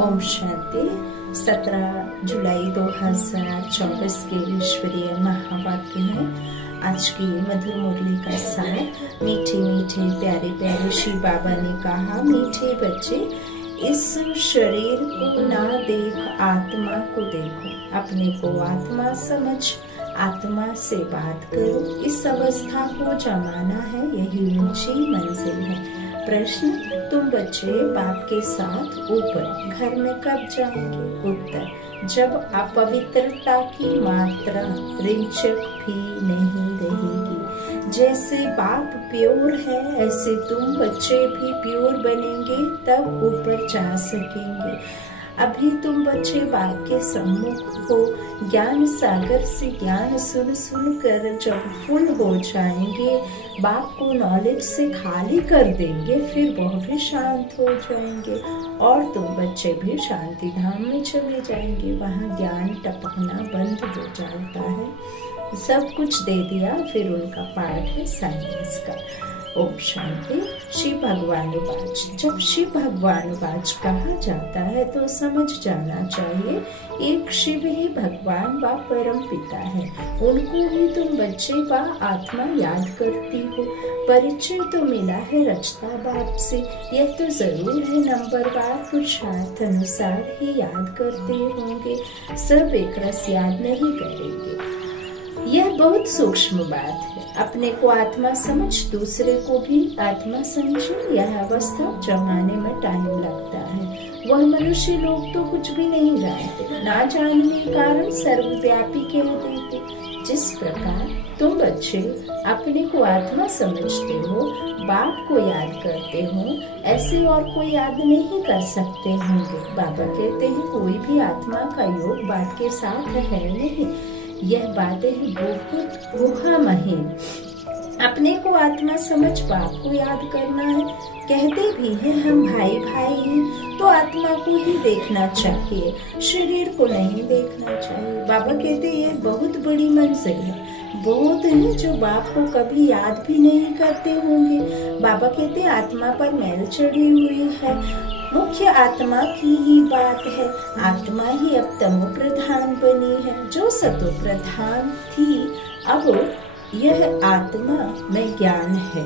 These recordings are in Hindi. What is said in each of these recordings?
ओम शांति। 17 जुलाई 2024 के ईश्वरीय महावाक्य है। आज की मधुर मुरली का सार। मीठे मीठे प्यारे प्यारे शिव बाबा ने कहा, मीठे बच्चे इस शरीर को ना देख, आत्मा को देखो। अपने को आत्मा समझ, आत्मा से बात करो। इस अवस्था को जमाना है, यही ऊंची मंजिल है। प्रश्न, तुम बच्चे बाप के साथ ऊपर घर में कब जाएंगे? उत्तर, जब अपवित्रता की मात्रा रिंचक भी नहीं रहेगी। जैसे बाप प्योर है, ऐसे तुम बच्चे भी प्योर बनेंगे, तब ऊपर जा सकेंगे। अभी तुम बच्चे बाप के सम्मुख हो। ज्ञान सागर से ज्ञान सुन सुन कर जब फुल हो जाएंगे, बाप को नॉलेज से खाली कर देंगे, फिर वह भी शांत हो जाएंगे और तुम बच्चे भी शांति धाम में चले जाएंगे। वहाँ ज्ञान टपकना बंद हो जाता है। सब कुछ दे दिया, फिर उनका पाठ है साइलेंस का। ओम शांति। शिव भगवानुवाच। जब शिव भगवानुवाच कहा जाता है तो समझ जाना चाहिए, एक शिव ही भगवान व परम पिता है। उनको ही तुम बच्चे व आत्मा याद करती हो। परिचय तो मिला है रचता बाप से, यह तो जरूर है नंबरवार पुरुषार्थ अनुसार ही याद करते होंगे। सब एक रस याद नहीं करेंगे। यह बहुत सूक्ष्म बात है। अपने को आत्मा समझ, दूसरे को भी आत्मा समझे। यह अवस्था जमाने में टाइम लगता है। वह मनुष्य लोग तो कुछ भी नहीं जानते, ना जानने के कारण सर्वव्यापी कह देते। जिस प्रकार तुम बच्चे अपने को आत्मा समझते हो, बाप को याद करते हो, ऐसे और कोई याद नहीं कर सकते होंगे। बाबा कहते हैं, कोई भी आत्मा का योग बाप के साथ है नहीं। यह बातें बहुत गुहामहीन। अपने को आत्मा समझ बाप को याद करना है। कहते भी हैं हम भाई भाई हैं, तो आत्मा को ही देखना चाहिए, शरीर को नहीं देखना चाहिए। बाबा कहते हैं, यह बहुत बड़ी मंजिल है। बहुत हैं जो बाप को कभी याद भी नहीं करते होंगे। बाबा कहते हैं, आत्मा पर मैल चढ़ी हुई है। मुख्य आत्मा की ही बात है। आत्मा ही अब तमो प्रधान बनी है, जो सतो प्रधान थी, अब यह आत्मा में ज्ञान है।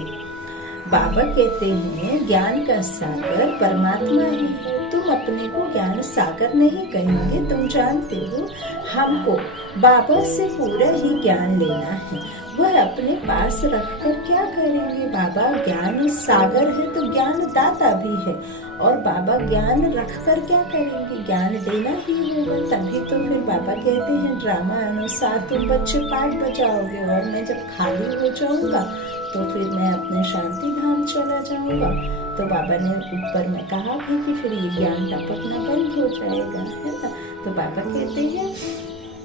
बाबा कहते हैं, ज्ञान का सागर परमात्मा ही है। तुम अपने को ज्ञान सागर नहीं कहेंगे। तुम जानते हो, हमको बाबा से पूरा ही ज्ञान लेना है। वह अपने पास रखकर क्या करेंगे? बाबा ज्ञान सागर है तो ज्ञान दाता भी है, और बाबा ज्ञान रखकर क्या करेंगे? ज्ञान देना ही होगा। तभी तो फिर बाबा कहते हैं, ड्रामा अनुसार तुम बच्चे पाठ बजाओगे और मैं जब खाली हो जाऊंगा तो फिर मैं अपने शांति धाम चला जाऊंगा। तो बाबा ने ऊपर में कहा भी कि फिर ये ज्ञान टपकना बंद हो जाएगा, है ना। तो बाबा कहते हैं,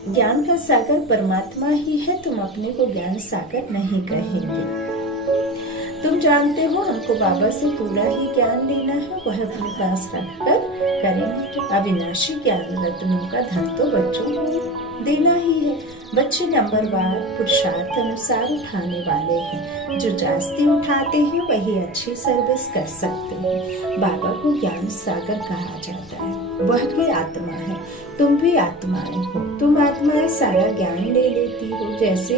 ज्ञान का सागर परमात्मा ही है। तुम अपने को ज्ञान सागर नहीं कहेंगे। तुम जानते हो, हमको बाबा से पूरा ही ज्ञान लेना है। वह अपने पास रखकर करेंगे। अविनाशी ज्ञान रत्नों का धन तो बच्चों को देना ही है। बच्चे नंबरवार पुरुषार्थ अनुसार उठाने वाले हैं। जो जास्ती उठाते हैं वही अच्छी सर्विस कर सकते हैं। बाबा को ज्ञान सागर कहा जाता है। वह भी आत्मा है, तुम भी आत्माएं हो। तुम आत्माएं सारा ज्ञान ले लेती हो। जैसे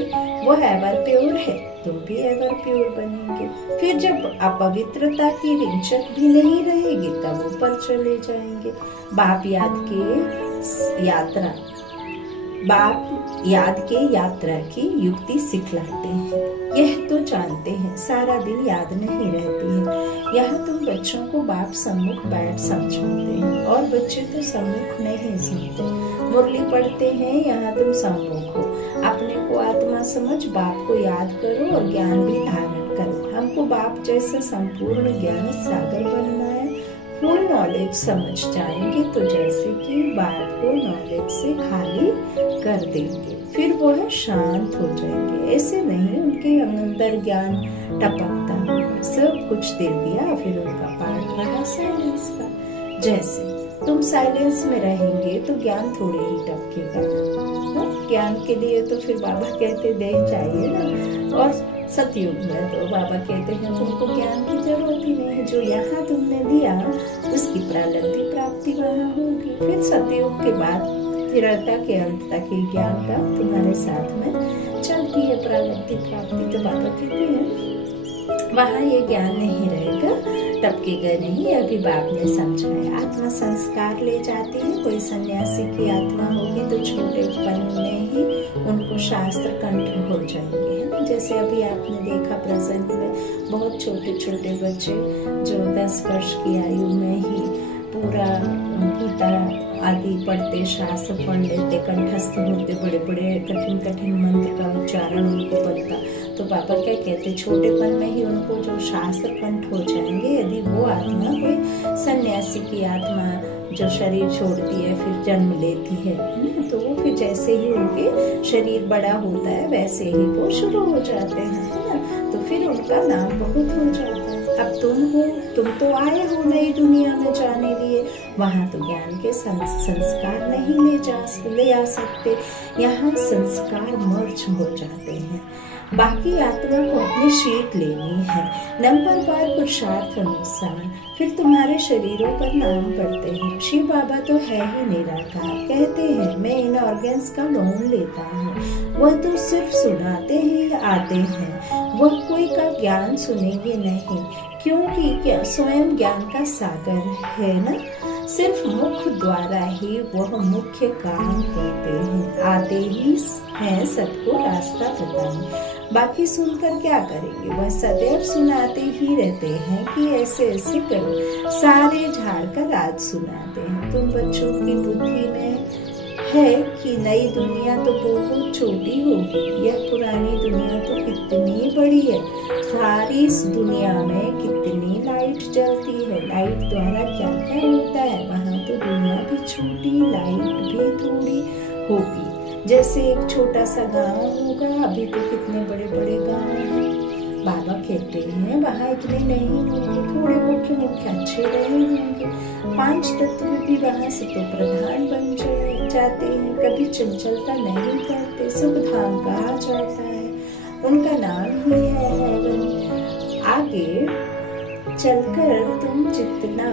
वह एवर प्योर है, तुम भी एवर प्योर बनेंगे। फिर जब अपवित्रता की रिंचक भी नहीं रहेगी, तब ऊपर चले जाएंगे। बाप याद के यात्रा की युक्ति सिखलाते हैं। यह तो जानते हैं, सारा दिन याद नहीं रहती है। यहाँ तुम बच्चों को बाप सम्मुख बैठ समझाते हैं, और बच्चे तो सम्मुख नहीं सुनते। मुरली पढ़ते हैं, यहाँ तुम सम्मुख हो। अपने को आत्मा समझ, बाप को याद करो और ज्ञान भी धारण करो। हमको बाप जैसा संपूर्ण ज्ञान सागर बनना है। फुल नॉलेज समझ जाएंगे तो जैसे कि बाप को नॉलेज से खाली कर देंगे, फिर वो है शांत हो जाएंगे। ऐसे नहीं, उनके अंदर ज्ञान टपकता होगा। सब कुछ दे दिया, फिर उनका पाठ रहा साइलेंस का। जैसे तुम साइलेंस में रहेंगे तो ज्ञान थोड़े ही टपकेगा। ज्ञान के लिए तो फिर बाबा कहते देह चाहिए ना। और सतयुग में तो बाबा कहते हैं तुमको ज्ञान की जरूरत ही नहीं है, जो यहाँ तुमने दिया उसकी प्रालब्धि प्राप्ति वहाँ होगी। फिर सतयुग के बाद तिरता के अंत तक ही ज्ञान का तुम्हारे साथ में चलती है प्रालब्धि प्राप्ति। तो बाबा कहते हैं वहाँ ये ज्ञान नहीं रहेगा, टपकेगा नहीं। अभी बाप ने समझाया आत्मा संस्कार ले जाती है। कोई सन्यासी की आत्मा होगी तो छोटेपन में ही उनको शास्त्र कंठ हो जाएंगे, है ना। जैसे अभी आपने देखा प्रेजेंट में बहुत छोटे छोटे बच्चे जो 10 वर्ष की आयु में ही पूरा गीता आदि पढ़ते, शास्त्र पढ़ लेते, कंठस्थ होते, बड़े बड़े कठिन कठिन मंत्र का उच्चारण उनको बनता। तो पापा क्या कहते, छोटेपन में ही उनको जो शास्त्र कंठ हो जाएंगे। यदि वो आत्मा कोई सन्यासी की आत्मा जो शरीर छोड़ती है फिर जन्म लेती है ना, तो वो फिर जैसे ही उनके शरीर बड़ा होता है वैसे ही वो शुरू हो जाते हैं, है ना। तो फिर उनका नाम बहुत हो जाता है। अब तुम तो आए हो नई दुनिया में जाने लिए, वहाँ तो ज्ञान के संस्कार नहीं ले आ सकते। यहाँ संस्कार मर्ज हो जाते हैं। बाकी आत्मा को अपनी शीट लेनी है। नंबरवार पुरुषार्थ अनुसार फिर तुम्हारे शरीरों पर नाम पड़ते हैं। शिव बाबा तो है ही निराकार, कहते हैं मैं इन ऑर्गन्स का लोन लेता हूँ। वह तो सिर्फ सुनाते ही आते हैं, वह कोई का ज्ञान सुनेंगे नहीं, क्योंकि स्वयं ज्ञान का सागर है ना। सिर्फ मुख द्वारा ही वह मुख्य काम करते हैं, आते ही हैं सबको रास्ता बताने। बाकी सुनकर क्या करेंगे, वह सदैव सुनाते ही रहते हैं कि ऐसे ऐसे करो, सारे झाड़ का राज सुनाते हैं। तुम बच्चों की बुद्धि में है कि नई दुनिया तो बहुत छोटी होगी, यह पुरानी दुनिया तो कितनी बड़ी है। सारी इस दुनिया में कितनी लाइट जलती है, लाइट द्वारा क्या क्या होता है। वहाँ तो दुनिया भी छोटी, लाइट भी थोड़ी होगी। जैसे एक छोटा सा गांव होगा, अभी तो कितने बड़े बड़े गांव हैं। बाबा कहते हैं वहाँ इतने नहीं होंगे, थोड़े मुख्य मुख्य अच्छे रहे होंगे। 5 तत्व भी वहाँ से तो प्रधान बन जाते हैं, कभी चंचलता नहीं करते, सुख धाम कहा जाता है, उनका नाम ही है हेवन। आगे चलकर तुम जितना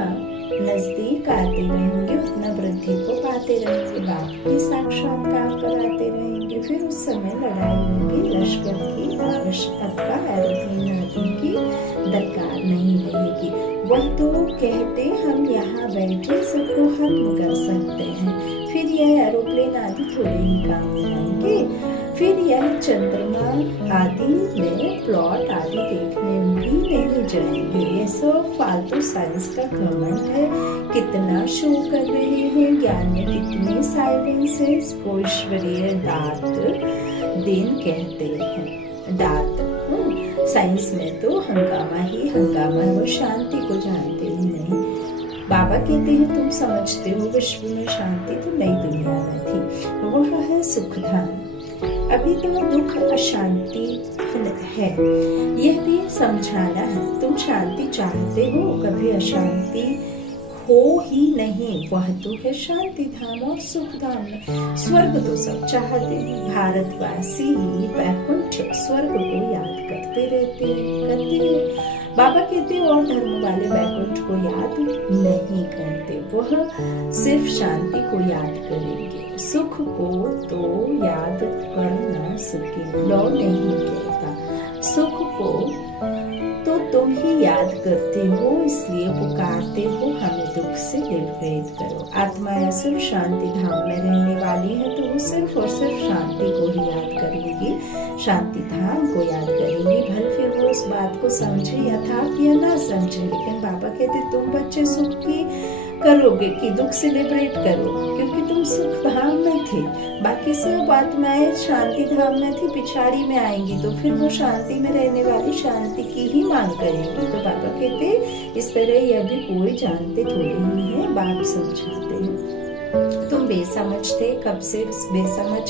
नजदीक आते रहेंगे उतना वृद्धि को पाते रहेंगे, बाप भी साक्षात्कार कराते रहेंगे। फिर उस समय लड़ाई में भी लश्कर की आवश्यकता, एरोप्लेन आदि की दरकार नहीं रहेगी। वह तो कहते हम यहाँ बैठे सबको खत्म कर सकते हैं, फिर यह एरोप्लेन आदि थोड़े ही काम आएंगे। फिर यह चंद्रमा आदि में प्लॉट आदि देखने भी नहीं जाएंगे। ये सब फालतू साइंस का घमंड है। कितना शो कर रहे हैं, ज्ञान में कितनी साइलेंस है। इसको ईश्वरीय दात देन कहते हैं। दात साइंस में तो हंगामा ही हंगामा है, वो शांति को जानते ही नहीं। बाबा कहते हैं तुम समझते हो विश्व में शांति तो नई दुनिया में थी, वह है सुखधाम। अभी तो दुख अशांति है, यह भी समझाना है। तुम शांति चाहते हो, कभी अशांति हो ही नहीं। वह तो है शांति धाम और सुख धाम। स्वर्ग तो सब चाहते हैं, भारतवासी वैकुंठ स्वर्ग को याद करते हैं। बाबा कहते हैं और धर्म वाले वैकुंठ को याद नहीं करते, वह सिर्फ शांति को याद करेंगे, सुख को तो याद कर ना सके। लौ नहीं कहता, सुख को तो तुम ही याद करते हो, इसलिए पुकारते हो हमें दुख से लिबरेट करो। आत्मा सिर्फ शांति धाम में रहने वाली है, तो वो सिर्फ और सिर्फ शांति को ही याद करेगी, शांति धाम को याद करेगी। भले फिर वो उस बात को समझे यथार्थ या ना समझे, लेकिन बाबा कहते तुम बच्चे सुख की करोगे कि दुख से लिबरेट करो, क्योंकि तुम सुख धाम में थे। बाकी सब आत्माएं शांति धाम में थी, पिछाड़ी में आएंगी तो फिर वो शांति में रहने वाली शांति की ही मांग करेंगी। तो बाबा कहते इस तरह यह भी कोई जानते थोड़े ही है, बाप समझाते हैं। तुम बेसमझ थे, कब से बेसमझ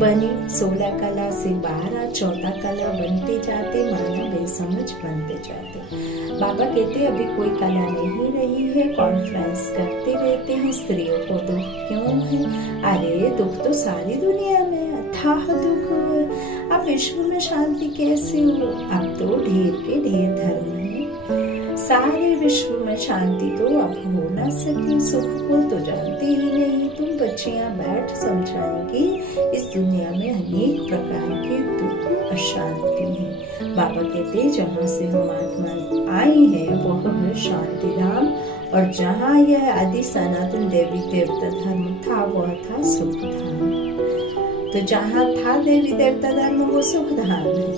बनी। 16 कला से 12 14 कला बनते जाते, माना बेसमझ बनते जाते। बाबा कहते अभी कोई कला नहीं रही है, कॉन्फ्रेंस करते रहते हैं। स्त्रियों को दुख क्यों है? अरे दुख तो सारी दुनिया में अथाह दुख है। अब विश्व में शांति कैसे हो? अब तो ढेर के ढेर धर्म है, सारे विश्व में शांति तो अब हो ना सके। सुख को तो जानते ही नहीं तुम बच्चियां बैठ समझाएंगी, इस दुनिया में अनेक प्रकार के दुख अशांति है। बाबा कहते जहाँ से हम आत्मा आई है वह है शांति धाम, और जहाँ यह आदि सनातन देवी देवता धर्म था वह था सुख धाम। तो जहाँ था देवी देवता धर्म वो सुख धाम है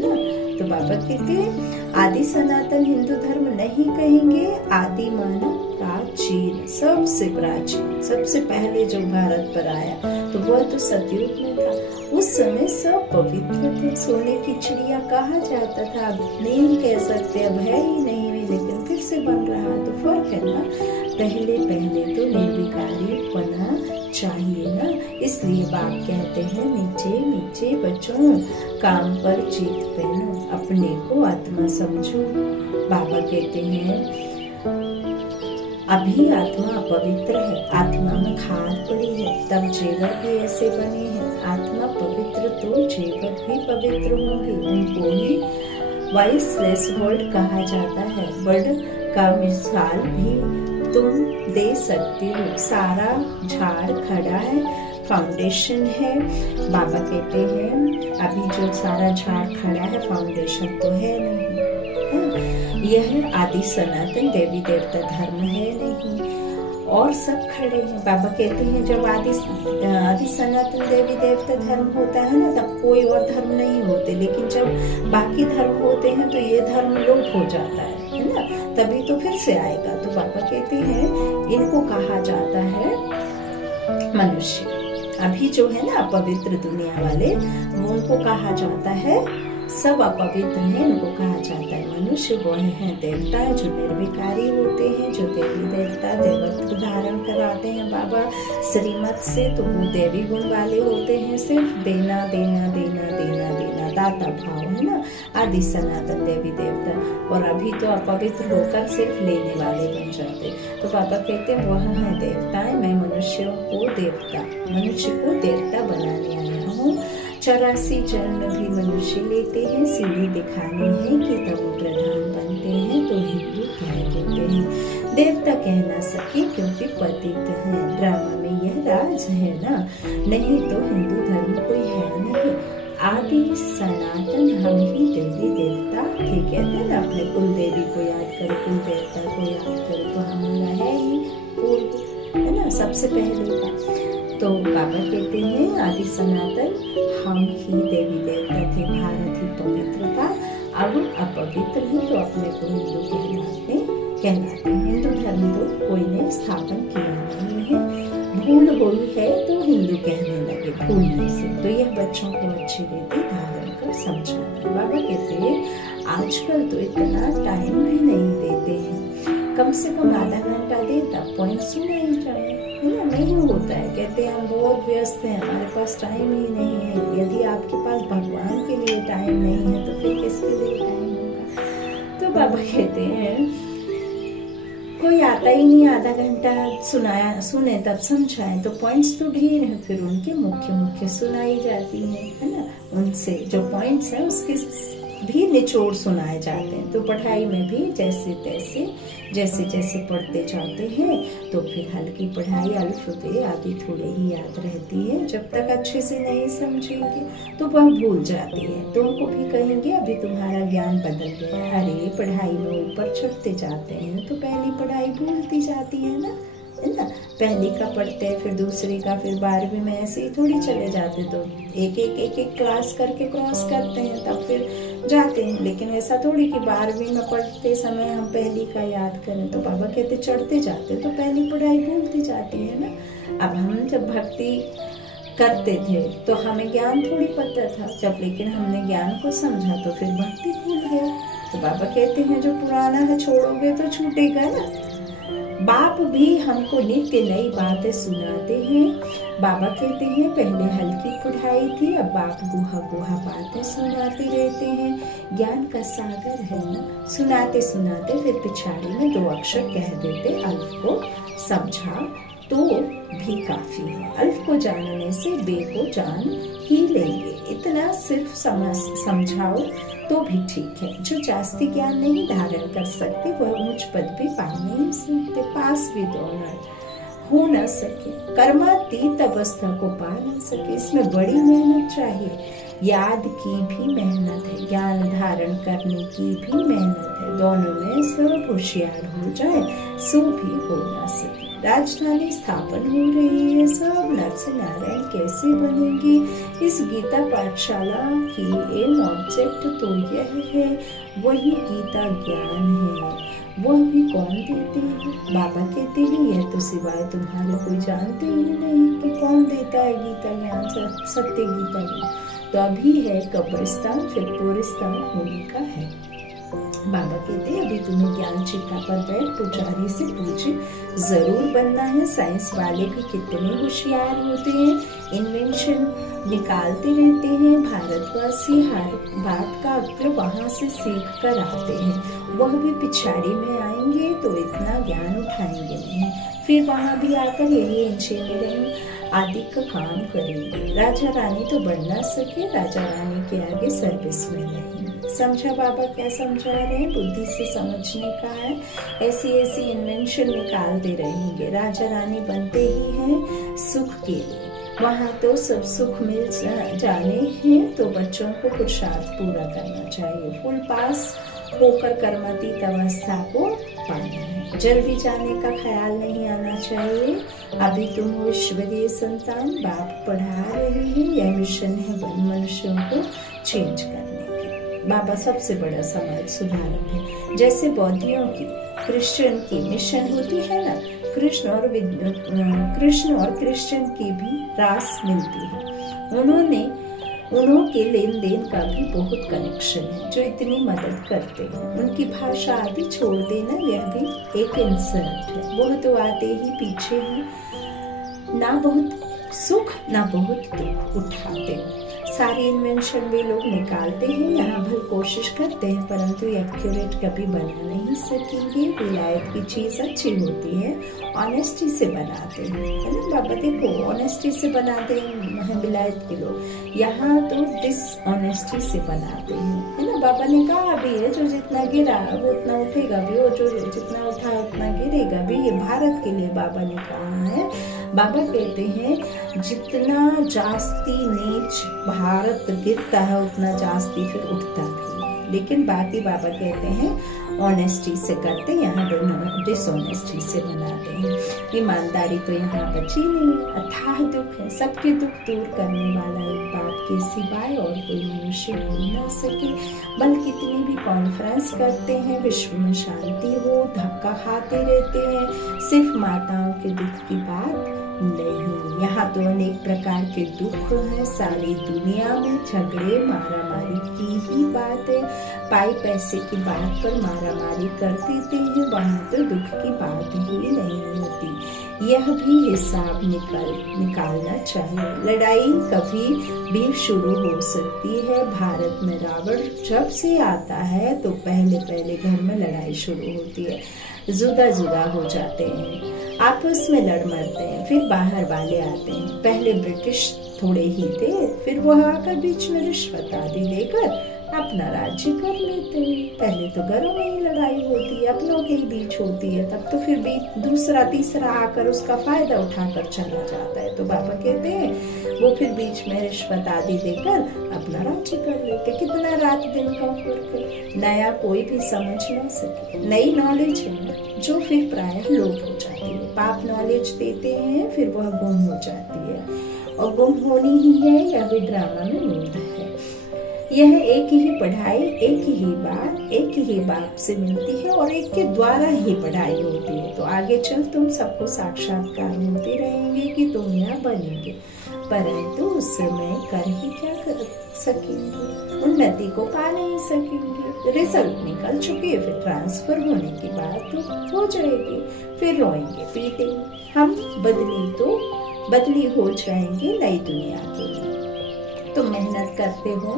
ना। तो बाबा कहते आदि सनातन हिंदू धर्म नहीं कहेंगे, आदि माना प्राचीन, सबसे प्राचीन, सबसे पहले जो भारत पर आया तो वह तो सतयुग में था। उस समय सब पवित्र थे, सोने की चिड़िया कहा जाता था। अब नहीं कह सकते, अब है ही नहीं भी, लेकिन फिर से बन रहा, तो फर्क है ना। पहले पहले तो निर्विकारी बना चाहिए ना। इसलिए बाप कहते हैं मीठे मीठे बच्चों, काम पर जीत पहनो, अपने को आत्मा समझो। बाबा कहते हैं अभी आत्मा अपवित्र है, आत्मा में खाद पड़ी है, तब जेवर भी ऐसे बने हैं। आत्मा पवित्र तो जेवर भी पवित्र होंगे, उनको ही वाइसलेस वर्ल्ड कहा जाता है। वर्ड का मिसाल भी तुम दे सकते हो। सारा झाड़ खड़ा है, फाउंडेशन है। बाबा कहते हैं अभी जो सारा झाड़ खड़ा है फाउंडेशन तो है नहीं, यह आदि सनातन देवी देवता धर्म है नहीं, और सब खड़े हैं। बाबा कहते हैं जब आदि सनातन देवी देवता धर्म होता है ना तब कोई और धर्म नहीं होते, लेकिन जब बाकी धर्म होते हैं तो ये धर्म लोप हो जाता है ना, तभी तो फिर से आएगा। तो बाबा कहते हैं इनको कहा जाता है मनुष्य। अभी जो है ना अपवित्र दुनिया वाले, वो उनको कहा जाता है, सब अपवित्र हैं, उनको कहा जाता है मनुष्य। वो हैं देवता जो निर्विकारी होते हैं, जो देवी देवता देवत्व धारण कराते हैं बाबा श्रीमत से, तो वो देवी गुण वाले होते हैं। सिर्फ देना देना देना देना देना, दाता भाव है ना, आदि सनातन देवी देवता। और अभी तो अपवित्र होकर सिर्फ लेने वाले बन जाते। तो बाबा कहते हैं वह है देवताएं, मैं मनुष्य को देवता बनाने आया हूँ। 84 जन्म भी मनुष्य लेते हैं, सीढ़ी दिखानी है कि तब वो प्रधान बनते हैं, तो हिंदू कह देते हैं। देवता कह ना सके क्योंकि पतित है, ड्रामा में यह राज है ना, नहीं तो हिंदू धर्म कोई है नहीं। आदि सनातन हम ही देवी देवता थे। कहते हैं ना अपने कुल देवी को याद करो, कुल देवता को याद करो, तो हमारा है ही पूर्व, है ना, सबसे पहले का। तो बाबा कहते हैं आदि सनातन हम ही देवी देवता थे, भारत ही पवित्र था, अब अपवित्र है तो अपने को हिंदू कहलाते हैं। हिंदू धर्म तो कोई ने स्थापन किया नहीं है, भूल हुई है तो हिंदू कहने लगे भूलने से। तो यह बच्चों को अच्छी रीति धारण कर समझाना। बाबा कहते हैं आजकल तो इतना टाइम भी नहीं देते हैं, कम से कम आधा घंटा देता पॉइंट सुना ही जाए, है ना, नहीं होता है। कहते हैं हम बहुत व्यस्त हैं, हमारे पास टाइम ही नहीं है। यदि आपके पास भगवान के लिए टाइम नहीं है तो फिर किसके लिए टाइम होगा। तो बाबा कहते हैं कोई आता ही नहीं, आधा घंटा सुने तब समझाएं, तो पॉइंट्स तो ढेर हैं, फिर उनके मुख्य सुनाई जाती है ना, उनसे जो पॉइंट्स हैं उसके भी निचोड़ सुनाए जाते हैं। तो पढ़ाई में भी जैसे जैसे पढ़ते जाते हैं तो फिर हल्की पढ़ाई अल्फबे आदि थोड़े ही याद रहती है। जब तक अच्छे से नहीं समझेंगे तो वह भूल जाती है। तो उनको भी कहेंगे अभी तुम्हारा ज्ञान बदल गया, अरे पढ़ाई में ऊपर चढ़ते जाते हैं तो पहली पढ़ाई भूलती जाती है ना, पहली का पढ़ते हैं फिर दूसरी का, फिर 12वीं में ऐसे ही थोड़ी चले जाते, तो एक क्लास करके क्रॉस करते हैं तब फिर जाते हैं। लेकिन ऐसा थोड़ी कि 12वीं में पढ़ते समय हम पहली का याद करें। तो बाबा कहते चढ़ते जाते तो पहली पढ़ाई भूलती जाती है ना। अब हम जब भक्ति करते थे तो हमें ज्ञान थोड़ी पता था, जब लेकिन हमने ज्ञान को समझा तो फिर भक्ति भूल गया। तो बाबा कहते हैं जो पुराना है छोड़ोगे तो छूटेगा ना। बाप भी हमको नित्य नई बातें सुनाते हैं। बाबा कहते हैं पहले हल्की पढ़ाई थी, अब बाप गुहा बातें सुनाते रहते हैं। ज्ञान का सागर है ना, सुनाते सुनाते फिर पिछाड़ी में 2 अक्षर कह देते, अल्फ को समझा तो भी काफी है। अल्फ को जानने से बे को जान ही लेंगे, इतना सिर्फ समझाओ तो भी ठीक है। जो जास्ती ज्ञान नहीं धारण कर सकते वह ऊंच पद भी पा नहीं सकते, पास भी तो हो न सके, कर्मातीत अवस्था को पा न सके। इसमें बड़ी मेहनत चाहिए, याद की भी मेहनत है, ज्ञान धारण करने की भी मेहनत है। दोनों में सब होशियार हो जाए सो भी हो न सके। राजधानी स्थापन हो रही है, सब नर से नारायण कैसे बनेंगे। इस गीता पाठशाला की एम ऑब्जेक्ट तो यह है, वही गीता ज्ञान है। वह भी कौन देते हैं? बाबा कहते हैं यह तो सिवाय तुम्हारे कोई जानते ही नहीं कि कौन देता है गीता ज्ञान, सत्य गीता ज्ञान। तो अभी है कब्रिस्तान, फिर पुरिस्तान होने का है। बाबा कहते हैं अभी तुम्हें ज्ञान चिता पर बैठ पुजारी से पूछे, जरूर बनना है। साइंस वाले भी कितने होशियार होते हैं, इन्वेंशन निकालते रहते हैं। भारतवासी हर बात का अक्ल वहाँ से सीख कर आते हैं। वह भी पिछाड़ी में आएंगे तो इतना ज्ञान उठाएंगे नहीं, फिर वहाँ भी आकर यही इंजीनियरिंग आदि का काम करेंगे। राजा रानी तो बन ना सके, राजा रानी के आगे सर्विस में नहीं। समझा बाबा क्या समझा रहे हैं? बुद्धि से समझने का है। ऐसी ऐसी इन्वेंशन निकालते रहेंगे। राजा रानी बनते ही हैं सुख के लिए, वहाँ तो सब सुख मिल जाने हैं, तो बच्चों को पुरुषार्थ पूरा करना चाहिए। फुल पास होकर कर्मातीत अवस्था को पाना है। जल्दी जाने का ख्याल नहीं आना चाहिए। अभी तुम हो ईश्वरीय संतान, बाप पढ़ा रहे हैं। यह मिशन है मनुष्यों को चेंज करने की। बाबा सबसे बड़ा समाज सुधारक है। जैसे बौद्धियों की, क्रिश्चियन की मिशन होती है ना, कृष्ण और क्रिश्चियन की भी रास मिलती है। उनके लेन देन का भी बहुत कनेक्शन है, जो इतनी मदद करते हैं। उनकी भाषा आदि छोड़ देना यह भी एक इंसल्ट है। वह तो आते ही पीछे हैं, ना बहुत सुख ना बहुत दुख उठाते हैं। सारी इन्वेंशन भी लोग निकालते हैं, यहाँ भर कोशिश करते हैं, परंतु एक्यूरेट कभी बना नहीं सकेंगे। विलायत की चीज अच्छी होती है, ऑनेस्टी से बनाते हैं, है ना बाबा? देखो ऑनेस्टी से बनाते हैं विलायत के लोग, यहाँ तो डिसऑनेस्टी से बनाते हैं, है ना? बाबा ने कहा भी है जो जितना गिरा वो उतना उठेगा भी, और जो जितना उठा उतना गिरेगा भी। ये भारत के लिए बाबा ने कहा है। बाबा कहते हैं जितना जास्ती नीच भारत गिरता है उतना जास्ती फिर उठता भी। लेकिन बाकी बाबा कहते हैं ऑनेस्टी से करते, यहाँ डिसऑनेस्टी से बनाते हैं। ईमानदारी तो यहाँ बची नहीं। अथाह दुख है, सबके दुख दूर करने वाला एक बाप के सिवाय और कोई मनुष्य हो ना सके। बल्कि कितनी भी कॉन्फ्रेंस करते हैं, विश्व में शांति हो, धक्का खाते रहते हैं, सिर्फ माताओं के दुख की बात नहीं। यहाँ तो अनेक प्रकार के दुख हैं। सारी दुनिया में झगड़े मारामारी की ही बात है। पाई पैसे की बात पर मारामारी कर देते हैं, वहाँ तो दुख की बात ही नहीं होती। यह भी हिसाब निकालना चाहिए। लड़ाई कभी भी शुरू हो सकती है। भारत में रावण जब से आता है तो पहले घर में लड़ाई शुरू होती है, जुदा जुदा हो जाते हैं, आपस में लड़ मरते हैं, फिर बाहर वाले आते हैं। पहले ब्रिटिश थोड़े ही थे, फिर वह आकर बीच में रिश्वत आदि देकर अपना राज्य कर लेते हैं। पहले तो घरों में ही लड़ाई होती है, अपनों के ही बीच होती है, तब तो फिर भी दूसरा तीसरा आकर उसका फायदा उठाकर चला जाता है। तो बाबा कहते हैं वो फिर बीच में रिश्वत आदि देकर अपना राज्य कर लेते। कितना रात दिन का फर्क है, नया कोई भी समझ ना सके। नई नॉलेज है जो फिर प्रायः लोप हो जाती है। पाप नॉलेज देते हैं, फिर वह गुम हो जाती है, और गुम होनी ही है, यह भी ड्रामा में मूल है। यह एक ही पढ़ाई एक ही बाप से मिलती है, और एक के द्वारा ही पढ़ाई होती है। तो आगे चल तुम सबको साक्षात्कार होते रहेंगे कि तुम यहाँ बनेंगे, परंतु उस समय कर ही क्या कर सकेंगे, उन्नति को पा नहीं सकेंगे। रिजल्ट निकल चुके, फिर ट्रांसफर होने की बात तो हो जाएगी, फिर रोएंगे पीटेंगे। हम बदली हो जाएंगे नई दुनिया के लिए। तुम मेहनत करते हो,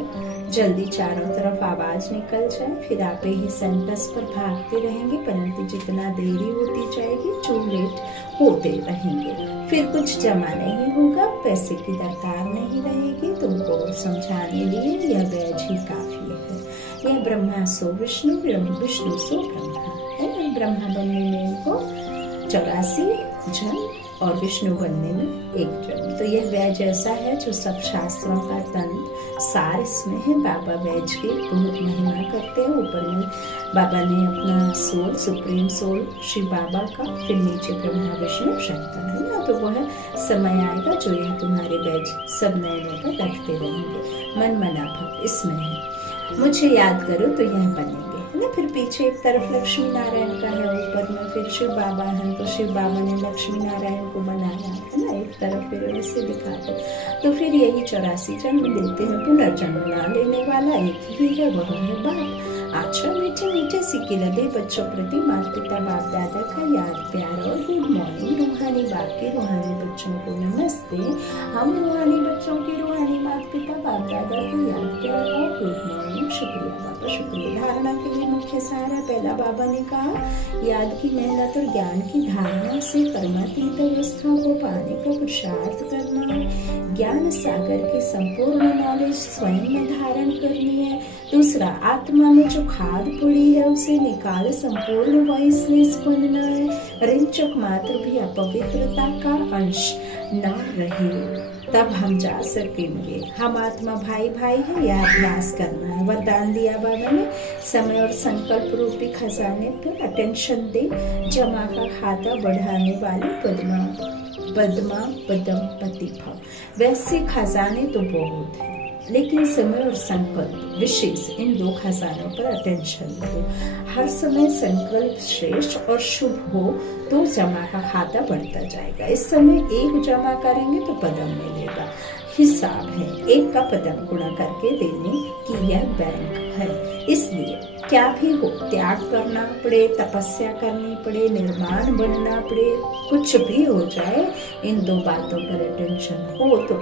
जल्दी चारों तरफ आवाज निकल जाए, फिर आप ही सेंटर्स पर भागते रहेंगे, परंतु जितना देरी होती जाएगी टू लेट होते रहेंगे। फिर कुछ जमा नहीं होगा, पैसे की दरकार नहीं रहेगी। तुमको समझाने लिए यह बैज ही काफी है। यह ब्रह्मा सो विष्णु, विष्णु सो ब्रह्मा है। ब्रह्मा बनने में इनको 84 जन्म और विष्णु बनने में 1 जन्म। तो यह वैज ऐसा है जो सब शास्त्रों का तंत्र सार इसमें है। बाबा वैज की बहुत महिमा करते हैं। ऊपर में बाबा ने अपना सोल, सुप्रीम सोल शिव बाबा का, फिर नीचे ब्रह्मा विष्णु शंकर है ना। तो वह समय आएगा जो यह तुम्हारे वैज सब नयनों पर रखते रहेंगे। मन मना भव इसमें है, मुझे याद करो तो यह बनेंगे ना। फिर पीछे एक तरफ लक्ष्मी नारायण का है, ऊपर में फिर शिव बाबा है, तो शिव बाबा ने लक्ष्मी नारायण को बनाया है ना। एक तरफ फिर ऐसे दिखाते, तो फिर यही 84 जन्म देते हैं। पुनर्जन्म ना लेने वाला एक ही है, वह है बाप। अच्छा मीठे मीठे सिक्के लदे बच्चों प्रति माता पिता बाप दादा का याद प्यार और गुड मॉर्निंग। रूहानी बाप के रूहानी बच्चों को नमस्ते। हम रूहानी बच्चों के रूहानी माता पिता बाप दादा को याद प्यार और गुड मॉर्निंग। शुक्रिया बाबा, शुक्रिया। धारणा के लिए मुख्य सार है। पहला बाबा ने कहा याद की मेहनत और ज्ञान की धारणा से परमातीत अवस्था को पाने का पुरुषार्थ करना है। ज्ञान सागर की संपूर्ण नॉलेज स्वयं में धारण करनी है। दूसरा, आत्मा में जो खाद पड़ी है उसे निकाल संपूर्ण वॉइसलेस बनना है। रिंचक मात्र भी अपवित्रता का अंश न रहे, तब हम जा सकेंगे। हम आत्मा भाई भाई है, यह अभ्यास करना है। वरदान दिया बाबा ने, समय और संकल्प रूपी खजाने पर अटेंशन दे। जमा का खाता बढ़ाने वाली पद्मा पति भव। वैसे खजाने तो बहुत है, लेकिन समय और संकल्प विशेष, इन 2 खजानों पर अटेंशन दो। हर समय संकल्प श्रेष्ठ और शुभ हो तो जमा का खाता बढ़ता जाएगा। इस समय 1 जमा करेंगे तो पदम मिलेगा। हिसाब है 1 का पदम गुणा करके देने की यह बैंक है। इसलिए क्या भी हो, त्याग करना पड़े, तपस्या करनी पड़े, निर्माण बनना पड़े, कुछ भी हो जाए, इन 2 बातों पर अटेंशन हो तो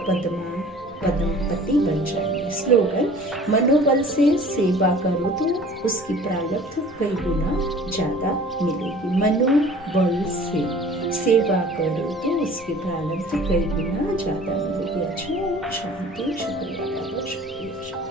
पद्मपति बन जाएंगे। स्लोगन, मनोबल से सेवा करो तो उसकी प्रारब्ध कई गुना ज्यादा मिलेगी। मनोबल से सेवा करो तो उसकी प्रारब्ध कई गुना ज्यादा मिलेगी। अच्छा, शांति। शुक्रिया बाबा, शुक्रिया।